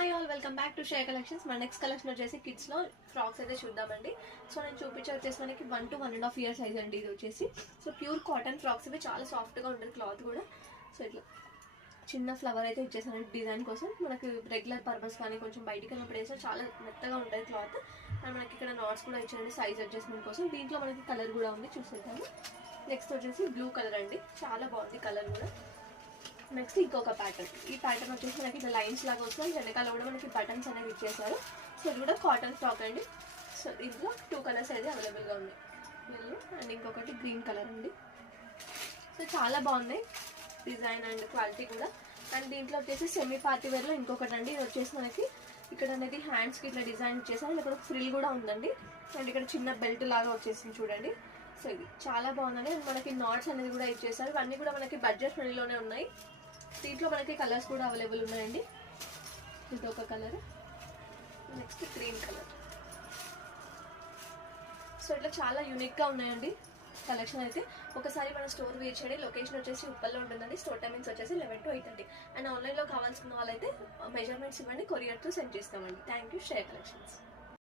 Hi all, welcome back to share collections. మన next collection వచ్చేసి కిడ్స్లో frocks అయితే చూద్దామండి. సో నేను చూపించే వచ్చేసి మనకి 1 to 1.5 years సైజ్ అండి. ఇది వచ్చేసి సో ప్యూర్ కాటన్ ఫ్రాక్స్ ఇవి చాలా సాఫ్ట్గా ఉంటుంది క్లాత్ కూడా. సో ఇట్లా చిన్న ఫ్లవర్ అయితే ఇచ్చేసానండి డిజైన్ కోసం. మనకి రెగ్యులర్ పర్పస్ కానీ కొంచెం బయటికి వెళ్ళినప్పుడు వేస్తే చాలా మెత్తగా ఉంటుంది క్లాత్. అండ్ మనకి ఇక్కడ నాట్స్ కూడా ఇచ్చారండి సైజ్ అడ్జస్ట్మెంట్ కోసం. దీంట్లో మనకి కలర్ కూడా ఉంది, చూసేద్దాము. నెక్స్ట్ వచ్చేసి బ్లూ కలర్ అండి, చాలా బాగుంది కలర్ కూడా. నెక్స్ట్ ఇంకొక ప్యాటర్న్. ఈ ప్యాటర్న్ వచ్చేసి మనకి ఇలా లైన్స్ లాగా వస్తుంది. వెనకాల కూడా మనకి బటన్స్ అనేవి ఇచ్చేసారు. సో ఇది కూడా కాటన్ ఫ్రాక్ అండి. సో ఇందులో 2 కలర్స్ అయితే అవైలబుల్గా ఉన్నాయి, ఎల్లో అండ్ ఇంకొకటి గ్రీన్ కలర్ అండి. సో చాలా బాగున్నాయి డిజైన్ అండ్ క్వాలిటీ కూడా. అండ్ దీంట్లో వచ్చేసి సెమీ పార్టీ వేర్లో ఇంకొకటి అండి. ఇది వచ్చేసి మనకి ఇక్కడ అనేది హ్యాండ్స్కి ఇట్లా డిజైన్ ఇచ్చేసారు. ఇక్కడ ఫ్రిల్ కూడా ఉందండి. అండ్ ఇక్కడ చిన్న బెల్ట్ లాగా వచ్చేసింది చూడండి. సో ఇది చాలా బాగుందండి. అండ్ మనకి నాట్స్ అనేది కూడా ఇచ్చేసారు. ఇవన్నీ కూడా మనకి బడ్జెట్ ఫ్రెండ్లీలోనే ఉన్నాయి. దీంట్లో మనకి కలర్స్ కూడా అవైలబుల్ ఉన్నాయండి. ఇది ఒక colour, next green colour. So ఇట్లా చాలా యూనిక్గా ఉన్నాయండి కలెక్షన్ అయితే. ఒకసారి మన స్టోర్ విజిట్ చేయండి. లొకేషన్ వచ్చేసి ఉప్పల్లో ఉంటుందండి. స్టోర్ టైమింగ్స్ వచ్చేసి 11 to 8:30. అండ్ ఆన్లైన్లో కావాల్సిన వాళ్ళైతే మెజర్మెంట్స్ ఇవ్వండి, కొరియర్తో సెండ్ చేస్తామండి. Thank you, share collections.